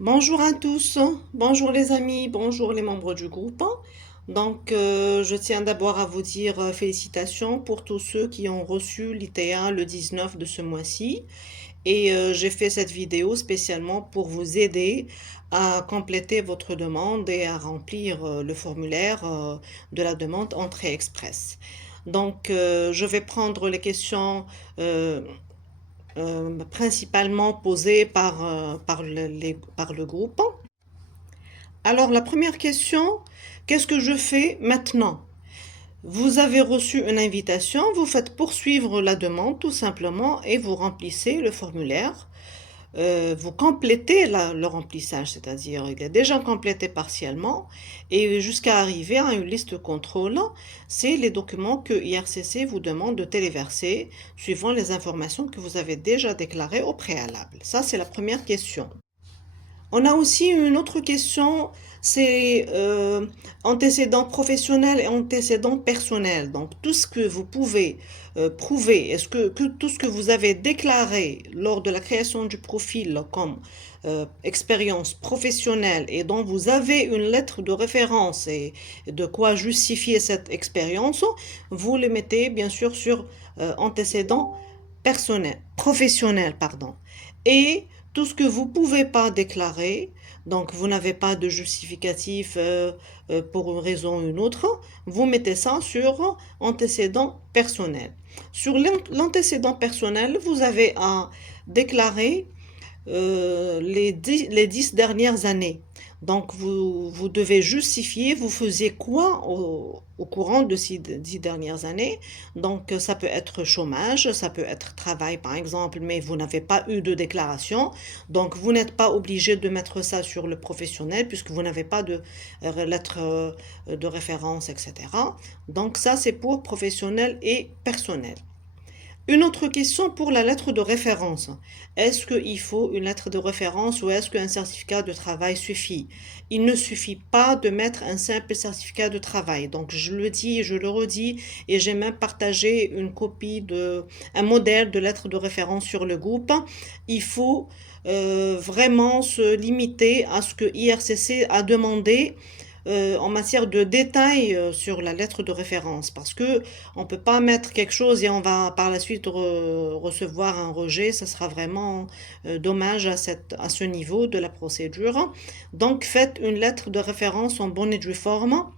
Bonjour à tous, bonjour les amis, bonjour les membres du groupe. Je tiens d'abord à vous dire félicitations pour tous ceux qui ont reçu l'ITA le 19 de ce mois-ci. J'ai fait cette vidéo spécialement pour vous aider à compléter votre demande et à remplir le formulaire de la demande Entrée Express. Je vais prendre les questions principalement posées par le groupe. Alors, la première question, qu'est-ce que je fais maintenant? Vous avez reçu une invitation, vous faites poursuivre la demande tout simplement et vous remplissez le formulaire. Vous complétez le remplissage, c'est-à-dire il est déjà complété partiellement et jusqu'à arriver à une liste de contrôle, c'est les documents que IRCC vous demande de téléverser suivant les informations que vous avez déjà déclarées au préalable. Ça, c'est la première question. On a aussi une autre question, c'est antécédents professionnels et antécédents personnels. Donc tout ce que vous pouvez prouver, est-ce que tout ce que vous avez déclaré lors de la création du profil comme expérience professionnelle et dont vous avez une lettre de référence et de quoi justifier cette expérience, vous le mettez bien sûr sur antécédents personnels, professionnels, pardon. Et tout ce que vous ne pouvez pas déclarer, donc vous n'avez pas de justificatif pour une raison ou une autre, vous mettez ça sur antécédent personnel. Sur l'antécédent personnel, vous avez à déclarer les 10 dernières années. Donc, vous devez justifier, vous faisiez quoi au courant de ces 10 dernières années. Donc, ça peut être chômage, ça peut être travail, par exemple, mais vous n'avez pas eu de déclaration. Donc, vous n'êtes pas obligé de mettre ça sur le professionnel puisque vous n'avez pas de lettre de référence, etc. Donc, ça, c'est pour professionnel et personnel. Une autre question pour la lettre de référence. Est-ce qu'il faut une lettre de référence ou est-ce qu'un certificat de travail suffit? Il ne suffit pas de mettre un simple certificat de travail. Donc je le dis et je le redis et j'ai même partagé une copie un modèle de lettre de référence sur le groupe. Il faut vraiment se limiter à ce que IRCC a demandé en matière de détails sur la lettre de référence parce que on peut pas mettre quelque chose et on va par la suite recevoir un rejet, ça sera vraiment dommage à ce niveau de la procédure. Donc faites une lettre de référence en bonne et due forme.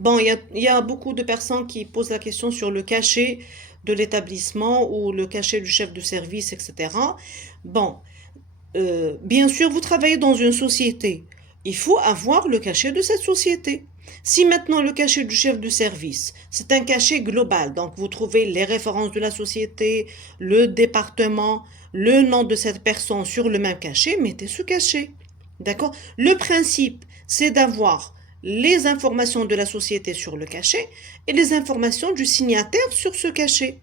Bon, il y a beaucoup de personnes qui posent la question sur le cachet de l'établissement ou le cachet du chef de service, etc. Bon, bien sûr, vous travaillez dans une société. Il faut avoir le cachet de cette société. Si maintenant le cachet du chef de service, c'est un cachet global, donc vous trouvez les références de la société, le département, le nom de cette personne sur le même cachet, mettez ce cachet. D'accord? Le principe, c'est d'avoir les informations de la société sur le cachet et les informations du signataire sur ce cachet.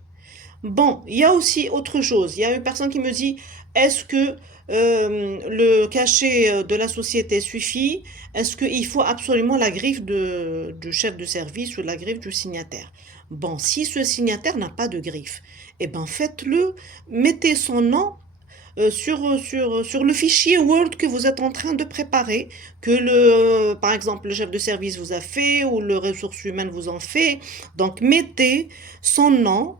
Bon, il y a aussi autre chose. Il y a une personne qui me dit, est-ce que le cachet de la société suffit? Est-ce qu'il faut absolument la griffe du chef de service ou la griffe du signataire? Bon, si ce signataire n'a pas de griffe, eh ben faites-le, mettez son nom sur le fichier Word que vous êtes en train de préparer, par exemple, le chef de service vous a fait ou le ressources humaines vous en fait. Donc, mettez son nom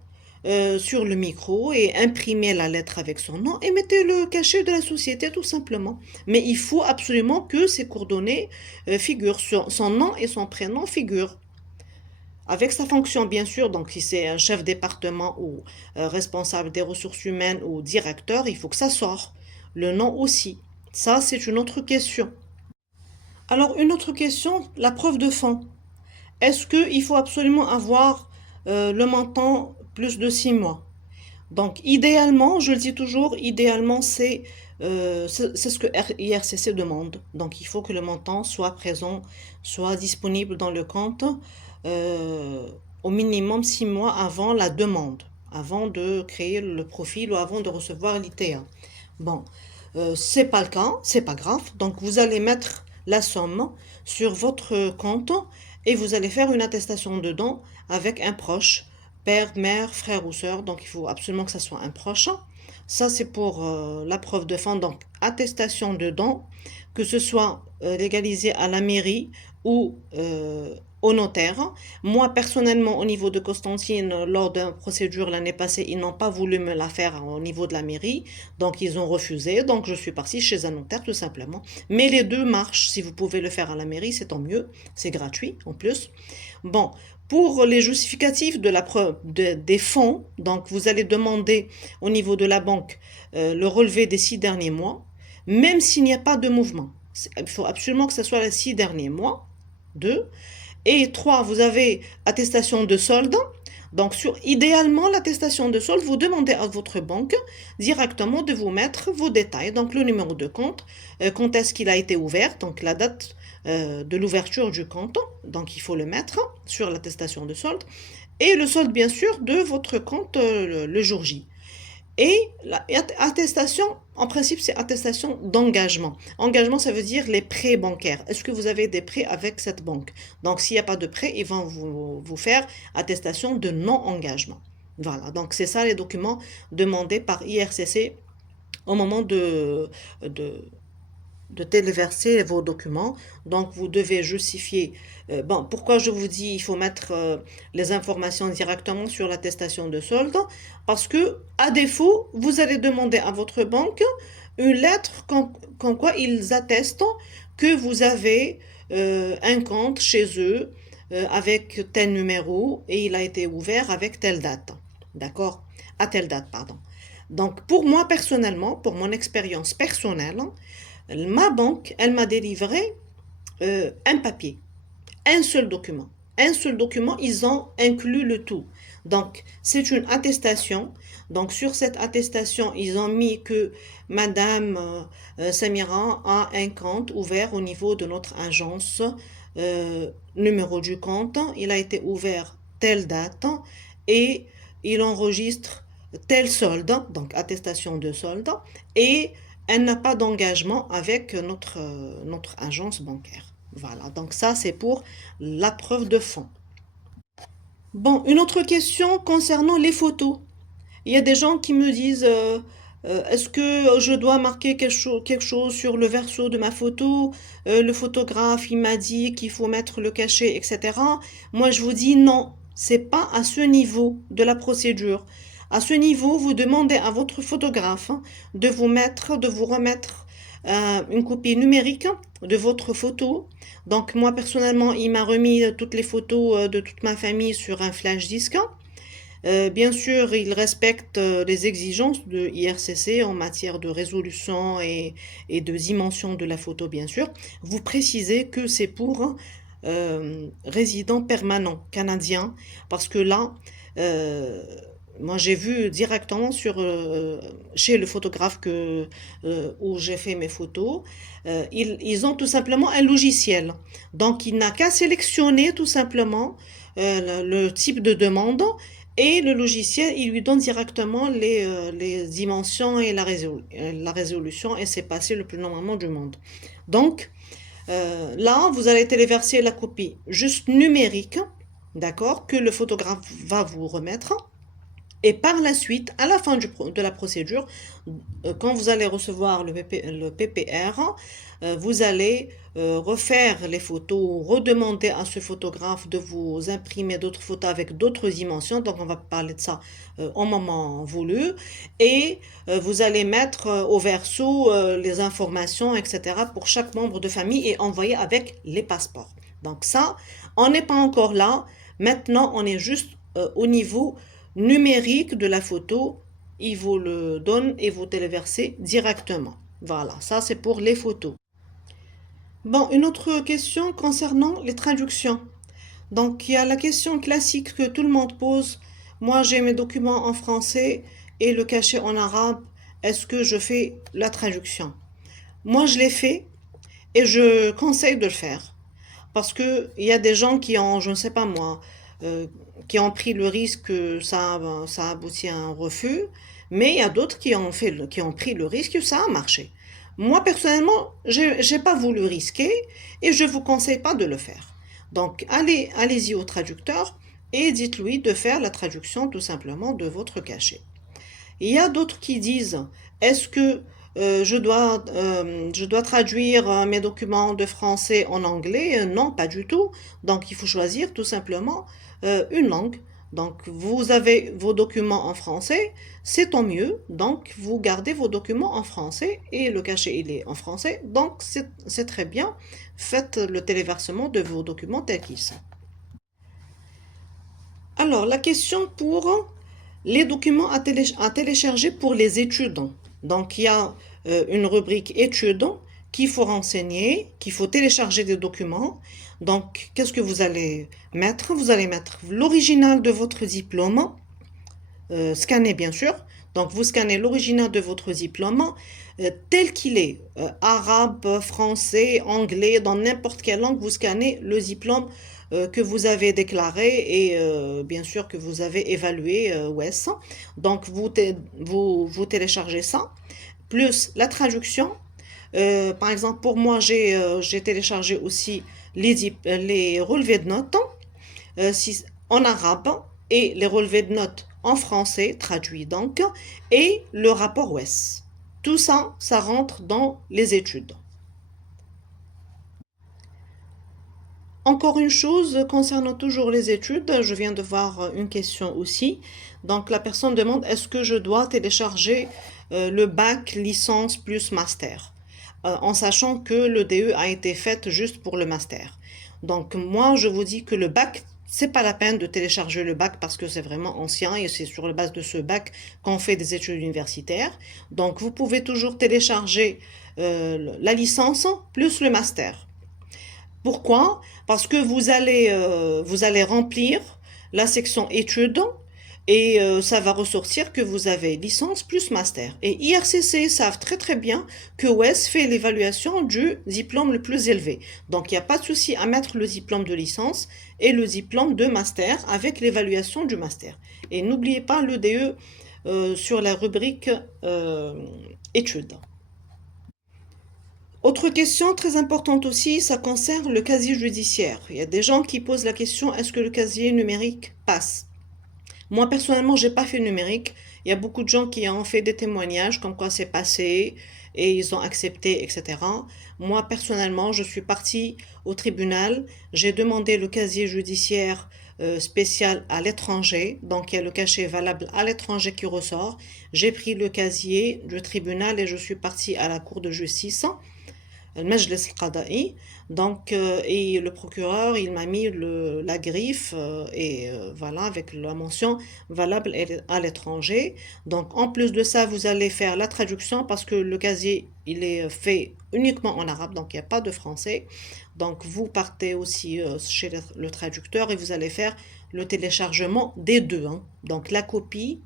sur le micro et imprimez la lettre avec son nom et mettez le cachet de la société tout simplement. Mais il faut absolument que ses coordonnées figurent, son nom et son prénom figurent. Avec sa fonction, bien sûr, donc si c'est un chef département ou responsable des ressources humaines ou directeur, il faut que ça sorte. Le nom aussi. Ça, c'est une autre question. Alors, une autre question, la preuve de fond. Est-ce qu'il faut absolument avoir le montant plus de 6 mois? Donc, idéalement, je le dis toujours, idéalement, c'est ce que IRCC demande. Donc, il faut que le montant soit présent, soit disponible dans le compte euh, au minimum 6 mois avant la demande, avant de créer le profil ou avant de recevoir l'ITA. Bon, c'est pas le cas, c'est pas grave. Donc, vous allez mettre la somme sur votre compte et vous allez faire une attestation dedans avec un proche, père, mère, frère ou sœur. Donc, il faut absolument que ça soit un proche. Ça, c'est pour la preuve de fin. Donc, attestation de don, que ce soit légalisé à la mairie ou au notaire. Moi, personnellement, au niveau de Constantine, lors d'une procédure l'année passée, ils n'ont pas voulu me la faire au niveau de la mairie. Donc, ils ont refusé. Donc, je suis partie chez un notaire, tout simplement. Mais les deux marchent. Si vous pouvez le faire à la mairie, c'est tant mieux. C'est gratuit, en plus. Bon, pour les justificatifs de la preuve des fonds, donc vous allez demander au niveau de la banque le relevé des 6 derniers mois, même s'il n'y a pas de mouvement. Il faut absolument que ce soit les 6 derniers mois. 2. Et 3, vous avez attestation de solde. Donc, idéalement, l'attestation de solde, vous demandez à votre banque directement de vous mettre vos détails. Donc, le numéro de compte, quand est-ce qu'il a été ouvert, donc la date de l'ouverture du compte. Donc, il faut le mettre sur l'attestation de solde. Et le solde, bien sûr, de votre compte le jour J. Et l'attestation, en principe, c'est attestation d'engagement. Engagement, ça veut dire les prêts bancaires. Est-ce que vous avez des prêts avec cette banque? Donc, s'il n'y a pas de prêt, ils vont vous faire attestation de non-engagement. Voilà, donc c'est ça les documents demandés par IRCC au moment de téléverser vos documents. Donc, vous devez justifier. Bon, pourquoi je vous dis il faut mettre les informations directement sur l'attestation de solde? Parce que, à défaut, vous allez demander à votre banque une lettre comme quoi ils attestent que vous avez un compte chez eux avec tel numéro et il a été ouvert avec telle date. D'accord? À telle date, pardon. Donc, pour moi personnellement, pour mon expérience personnelle, ma banque, elle m'a délivré un papier, un seul document. Un seul document, ils ont inclus le tout. Donc, c'est une attestation. Donc, sur cette attestation, ils ont mis que Madame Samira a un compte ouvert au niveau de notre agence. Numéro du compte, il a été ouvert telle date et il enregistre tel solde, donc attestation de solde, et elle n'a pas d'engagement avec notre agence bancaire. Voilà, donc ça c'est pour la preuve de fond. Bon, une autre question concernant les photos. Il y a des gens qui me disent est-ce que je dois marquer quelque chose sur le verso de ma photo? Le photographe, il m'a dit qu'il faut mettre le cachet, etc. Moi, je vous dis non, c'est pas à ce niveau de la procédure. À ce niveau, vous demandez à votre photographe de vous remettre une copie numérique de votre photo. Donc, moi, personnellement, il m'a remis toutes les photos de toute ma famille sur un flash disque. Bien sûr, il respecte les exigences de IRCC en matière de résolution et de dimension de la photo, bien sûr. Vous précisez que c'est pour résident permanent canadien, parce que là, euh, moi j'ai vu directement chez le photographe où j'ai fait mes photos, ils ont tout simplement un logiciel. Donc il n'a qu'à sélectionner tout simplement le type de demande et le logiciel, il lui donne directement les dimensions et la résolution et c'est passé le plus normalement du monde. Donc, là, vous allez téléverser la copie juste numérique, d'accord, que le photographe va vous remettre. Et par la suite, à la fin de la procédure, quand vous allez recevoir le PPR, vous allez refaire les photos, redemander à ce photographe de vous imprimer d'autres photos avec d'autres dimensions. Donc, on va parler de ça au moment voulu. Et vous allez mettre au verso les informations, etc. pour chaque membre de famille et envoyer avec les passeports. Donc ça, on n'est pas encore là. Maintenant, on est juste au niveau numérique de la photo, il vous le donne et vous téléversez directement. Voilà, ça c'est pour les photos. Bon, une autre question concernant les traductions. Donc, il y a la question classique que tout le monde pose. Moi, j'ai mes documents en français et le cachet en arabe. Est-ce que je fais la traduction? Moi, je l'ai fait et je conseille de le faire. Parce que il y a des gens qui ont, je ne sais pas moi, euh, qui ont pris le risque que ça aboutit à un refus, mais il y a d'autres qui ont pris le risque que ça a marché. Moi, personnellement, j'ai pas voulu risquer et je vous conseille pas de le faire. Donc, allez-y au traducteur et dites-lui de faire la traduction tout simplement de votre cachet. Il y a d'autres qui disent, est-ce que je dois traduire mes documents de français en anglais? Non, pas du tout. Donc, il faut choisir tout simplement une langue. Donc, vous avez vos documents en français, c'est tant mieux. Donc, vous gardez vos documents en français et le cachet, il est en français. Donc, c'est très bien. Faites le téléversement de vos documents tels qu'ils sont. Alors, la question pour les documents à télécharger pour les étudiants. Donc, il y a une rubrique étudiants qu'il faut renseigner, qu'il faut télécharger des documents. Donc, qu'est-ce que vous allez mettre? Vous allez mettre l'original de votre diplôme, scanner bien sûr. Donc, vous scannez l'original de votre diplôme tel qu'il est, arabe, français, anglais, dans n'importe quelle langue, vous scannez le diplôme que vous avez déclaré et bien sûr que vous avez évalué WES. Donc, vous téléchargez ça, plus la traduction. Par exemple, pour moi, j'ai téléchargé aussi les relevés de notes en arabe et les relevés de notes en français, traduits donc, et le rapport WES. Tout ça, ça rentre dans les études. Encore une chose concernant toujours les études, je viens de voir une question aussi. Donc la personne demande est-ce que je dois télécharger le bac licence plus master, en sachant que le DE a été fait juste pour le master. Donc moi je vous dis que le bac, c'est pas la peine de télécharger le bac parce que c'est vraiment ancien et c'est sur la base de ce bac qu'on fait des études universitaires. Donc vous pouvez toujours télécharger la licence plus le master. Pourquoi? Parce que vous allez remplir la section études et ça va ressortir que vous avez licence plus master. Et IRCC savent très très bien que WES fait l'évaluation du diplôme le plus élevé. Donc il n'y a pas de souci à mettre le diplôme de licence et le diplôme de master avec l'évaluation du master. Et n'oubliez pas le DE sur la rubrique études. Autre question très importante aussi, ça concerne le casier judiciaire. Il y a des gens qui posent la question, est-ce que le casier numérique passe? Moi, personnellement, j'ai pas fait numérique. Il y a beaucoup de gens qui ont fait des témoignages comme quoi c'est passé et ils ont accepté, etc. Moi, personnellement, je suis partie au tribunal. J'ai demandé le casier judiciaire spécial à l'étranger. Donc, il y a le cachet valable à l'étranger qui ressort. J'ai pris le casier du tribunal et je suis partie à la cour de justice. المجلس القضائي. Donc et le procureur il m'a mis la griffe et voilà avec la mention valable à l'étranger. Donc en plus de ça vous allez faire la traduction parce que le casier il est fait uniquement en arabe donc il n'y a pas de français. Donc vous partez aussi chez le traducteur et vous allez faire le téléchargement des deux, hein. Donc la copie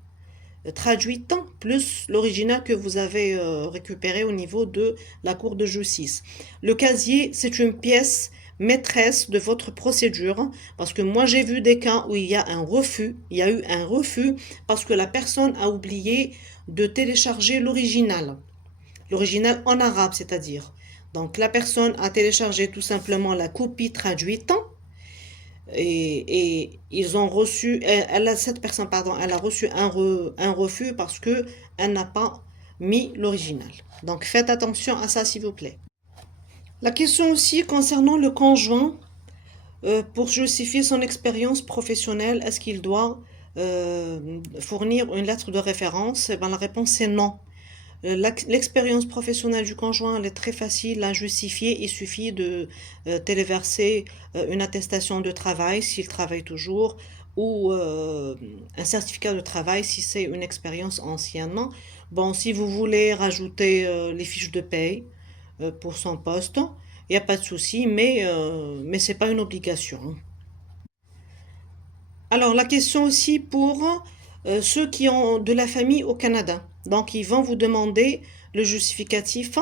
traduite plus l'original que vous avez récupéré au niveau de la cour de justice. Le casier, c'est une pièce maîtresse de votre procédure parce que moi j'ai vu des cas où il y a un refus, il y a eu un refus parce que la personne a oublié de télécharger l'original en arabe, c'est-à-dire. Donc la personne a téléchargé tout simplement la copie traduite et ils ont reçu, cette personne, pardon, elle a reçu un refus parce que elle n'a pas mis l'original. Donc faites attention à ça, s'il vous plaît. La question aussi concernant le conjoint, pour justifier son expérience professionnelle, est-ce qu'il doit fournir une lettre de référence? Eh ben, la réponse est non. L'expérience professionnelle du conjoint, elle est très facile à justifier. Il suffit de téléverser une attestation de travail s'il travaille toujours ou un certificat de travail si c'est une expérience ancienne. Bon, si vous voulez rajouter les fiches de paye pour son poste, il n'y a pas de souci, mais ce n'est pas une obligation. Alors, la question aussi pour ceux qui ont de la famille au Canada. Donc, ils vont vous demander le justificatif,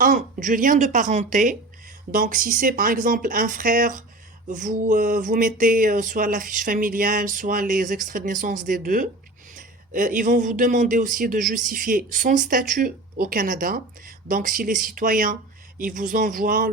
un, du lien de parenté. Donc, si c'est par exemple un frère, vous mettez soit la fiche familiale, soit les extraits de naissance des deux. Ils vont vous demander aussi de justifier son statut au Canada. Donc, s'il est citoyen, ils vous envoient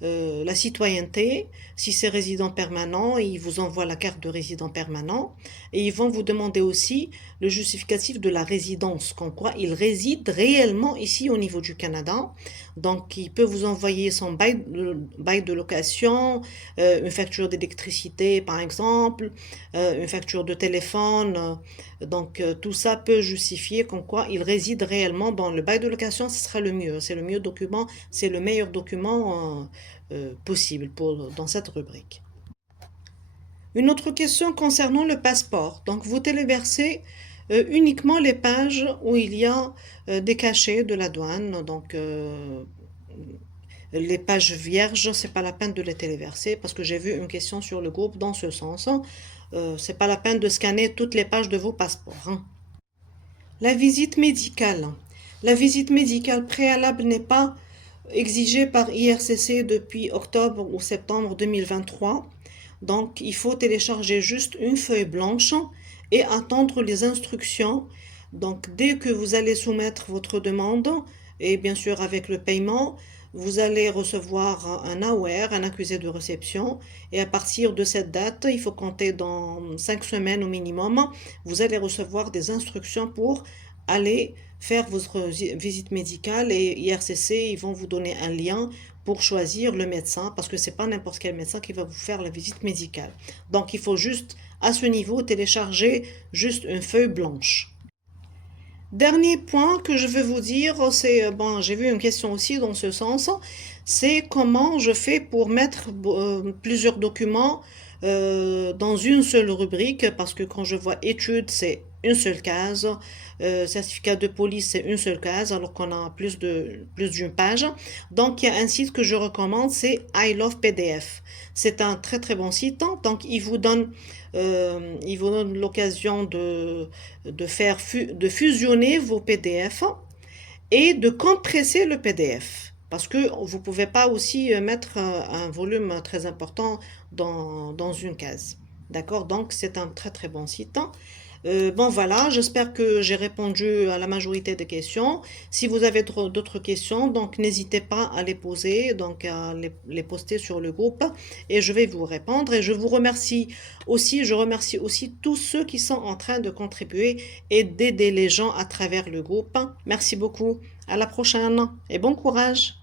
la citoyenneté. Si c'est résident permanent, ils vous envoient la carte de résident permanent et ils vont vous demander aussi le justificatif de la résidence, comme quoi il réside réellement ici au niveau du Canada. Donc, il peut vous envoyer son bail de location, une facture d'électricité par exemple, une facture de téléphone. Tout ça peut justifier comme quoi il réside réellement. Bon, le bail de location, ce sera le mieux. C'est le mieux document, c'est le meilleur document possible dans cette rubrique. Une autre question concernant le passeport. Donc, vous téléversez uniquement les pages où il y a des cachets de la douane. Les pages vierges, c'est pas la peine de les téléverser parce que j'ai vu une question sur le groupe dans ce sens. C'est pas la peine de scanner toutes les pages de vos passeports, hein. La visite médicale. La visite médicale préalable n'est pas exigée par IRCC depuis octobre ou septembre 2023. Donc, il faut télécharger juste une feuille blanche et attendre les instructions. Donc, dès que vous allez soumettre votre demande, et bien sûr avec le paiement, vous allez recevoir un AOR, un accusé de réception, et à partir de cette date, il faut compter dans 5 semaines au minimum, vous allez recevoir des instructions pour aller faire votre visite médicale et IRCC, ils vont vous donner un lien pour choisir le médecin parce que c'est pas n'importe quel médecin qui va vous faire la visite médicale. Donc il faut juste à ce niveau télécharger juste une feuille blanche. Dernier point que je veux vous dire, c'est, bon, j'ai vu une question aussi dans ce sens, c'est comment je fais pour mettre plusieurs documents dans une seule rubrique, parce que quand je vois études, c'est une seule case, certificat de police, c'est une seule case, alors qu'on a plus d'une page. Donc, il y a un site que je recommande, c'est I Love PDF. C'est un très très bon site, hein. Donc, il vous donne l'occasion de fusionner vos PDF et de compresser le PDF. Parce que vous ne pouvez pas aussi mettre un volume très important dans une case. D'accord? Donc, c'est un très très bon site. Bon, voilà, j'espère que j'ai répondu à la majorité des questions. Si vous avez d'autres questions, donc n'hésitez pas à les poser, donc à les poster sur le groupe et je vais vous répondre. Et je remercie aussi tous ceux qui sont en train de contribuer et d'aider les gens à travers le groupe. Merci beaucoup. À la prochaine et bon courage.